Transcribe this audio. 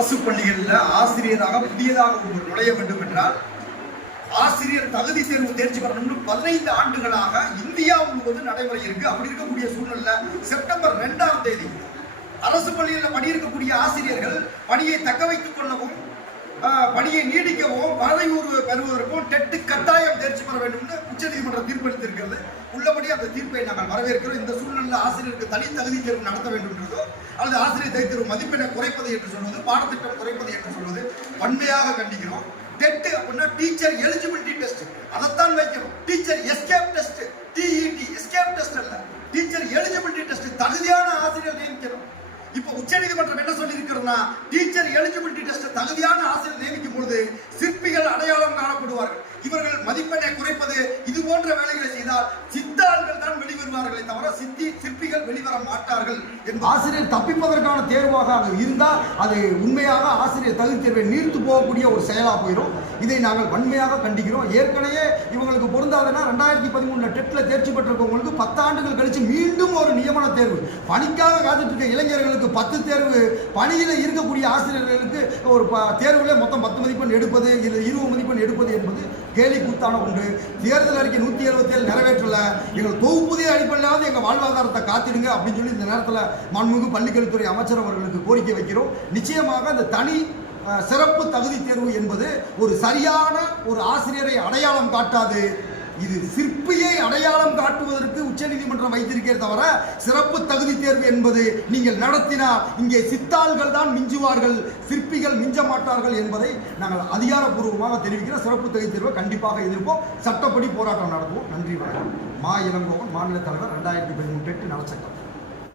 அரசு பள்ளிகளில் ஆசிரியராக புதியதாக நுழைய வேண்டும் என்றால் ஆசிரியர் தகுதி தேர்வு தேர்ச்சி பெறணும்னு 15 ஆண்டுகளாக இந்தியா முழுவதும் நடைமுறை இருக்கு. அப்படி இருக்கக்கூடிய சூழ்நிலை செப்டம்பர் 2ஆம் தேதி அரசு பள்ளிகளில் பணியிருக்கக்கூடிய ஆசிரியர்கள் பணியை தக்க வைத்துக் கொள்ளவும் பணியை நீடிக்கவும் பதவி உயர்வு பெறுவதற்கும் டெட் கட்டாயம் தேர்ச்சி பெற வேண்டும் என்று உச்சநீதிமன்றம் தீர்ப்பளித்திருக்கிறது. உள்ளபடி அந்த தீர்ப்பை நாங்கள் வரவேற்கிறோம். இந்த சூழ்நிலையில் ஆசிரியருக்கு தனி தகுதி தேர்வு நடத்த வேண்டும் என்றதோ அல்லது ஆசிரியர் தகுதி தேர்வு மதிப்பெண்ணை குறைப்பது என்று சொல்வது, பாடத்திட்டம் குறைப்பது என்று சொல்வது வன்மையாக கண்டிக்கிறோம். டெட் அப்படின்னா டீச்சர் எலிஜிபிலிட்டி டெஸ்ட், அதைத்தான் வைக்கணும். Teacher escape test, TET escape test அல்ல, டீச்சர் எலிஜிபிலிட்டி டெஸ்ட். தகுதியான ஆசிரியர் நியமிக்கணும். இப்போ உச்சநீதிமன்றம் என்ன சொல்லி இருக்கிறதுனா, டீச்சர் எலிஜிபிலிட்டி டெஸ்ட் தகுதியான ஆசிரியர் நியமிக்கும் பொழுது சிற்பிகள் அடையாளம் காணப்படுவார்கள். இவர்கள் மதிப்பெண்ணை குறைப்பது இது போன்ற வேலைகளை செய்தால் சித்தாள்கள் தான் வெளிவருவார்களே தவிர சிற்பிகள் வெளிவர மாட்டார்கள். ஆசிரியர் தப்பிப்பதற்கான தேர்வாக இருந்தால் அது உண்மையாக ஆசிரியர் தகுதி தேர்வை நீர்த்து போகக்கூடிய ஒரு செயலாக போயிடும். இதை நாங்கள் வன்மையாக கண்டிக்கிறோம். ஏற்கனவே இவங்களுக்கு பொருந்தாதுன்னா 2013 டெட்ல தேர்ச்சி பெற்றிருக்கவங்களுக்கு 10 ஆண்டுகள் கழிச்சு மீண்டும் ஒரு நியமன தேர்வு, பணிக்காக காத்துட்டு இருக்க இளைஞர்களுக்கு 10 தேர்வு, பணியில் இருக்கக்கூடிய ஆசிரியர்களுக்கு ஒரு தேர்வுல மொத்தம் 10 மதிப்பெண் எடுப்பது, 20 மதிப்பெண் எடுப்பது என்பது கேலி கூத்தான ஒன்று. தேர்தல் அறிக்கை 177 நிறைவேற்றல. எங்கள் தொகுப்புதிய அடிப்படையிலாவது எங்கள் வாழ்வாதாரத்தை காத்திடுங்க அப்படின்னு சொல்லி இந்த நேரத்தில் மாண்புமிகு பள்ளிக்கல்வித்துறை அமைச்சர் அவர்களுக்கு கோரிக்கை வைக்கிறோம். நிச்சயமாக அந்த தனி சிறப்பு தகுதி தேர்வு என்பது ஒரு சரியான ஒரு ஆசிரியரை அடையாளம் காட்டாது. இது சிற்பியை அடையாளம் காட்டுவதற்கு உச்சநீதிமன்றம் வைத்திருக்கிறத தவிர சிறப்பு தகுதி தேர்வு என்பது நீங்கள் நடத்தினால் இங்கே சித்தாள்கள் தான் மிஞ்சுவார்கள், சிற்பிகள் மிஞ்ச மாட்டார்கள் என்பதை நாங்கள் அதிகாரப்பூர்வமாக தெரிவிக்கிற சிறப்பு தகுதி தேர்வை கண்டிப்பாக எதிர்ப்போம். சட்டப்படி போராட்டம் நடத்துவோம். நன்றி, வணக்கம். மா இளங்கோவன், மாநில தலைவர், 2013 டெட் நலச்சங்கம்.